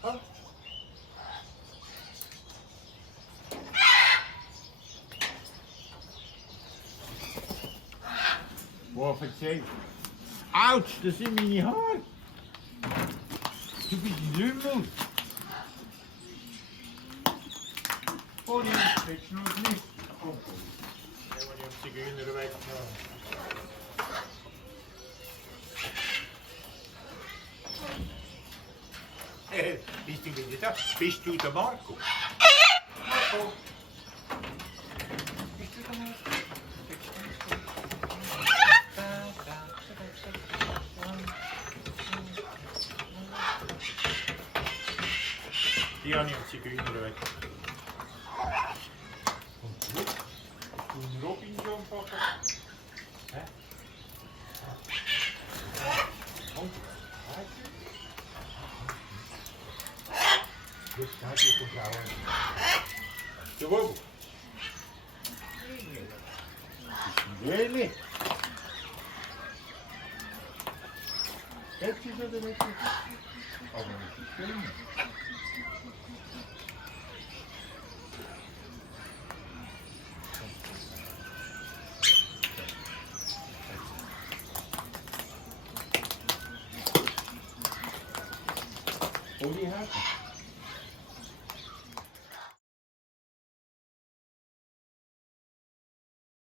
Kom. Hvorfor selv? Ouch, der zit mijn haar. Du bist Lümmel. Polly, weet je nog niet? Kom, Polly. Ja, wanneer heb je zigeuner weggenomen? Bist du wieder da? Bist du der Marco? Marco? Bist du der Marco? Die habe ich auf Zigeuner weg. Kommt zurück. Du einen Robinson packen. Hä? Kommt. Jetzt kannst du es auch. Jawohl. Really? Jetzt ist er der Letzte. Aber nicht so schön. Wo die Haken?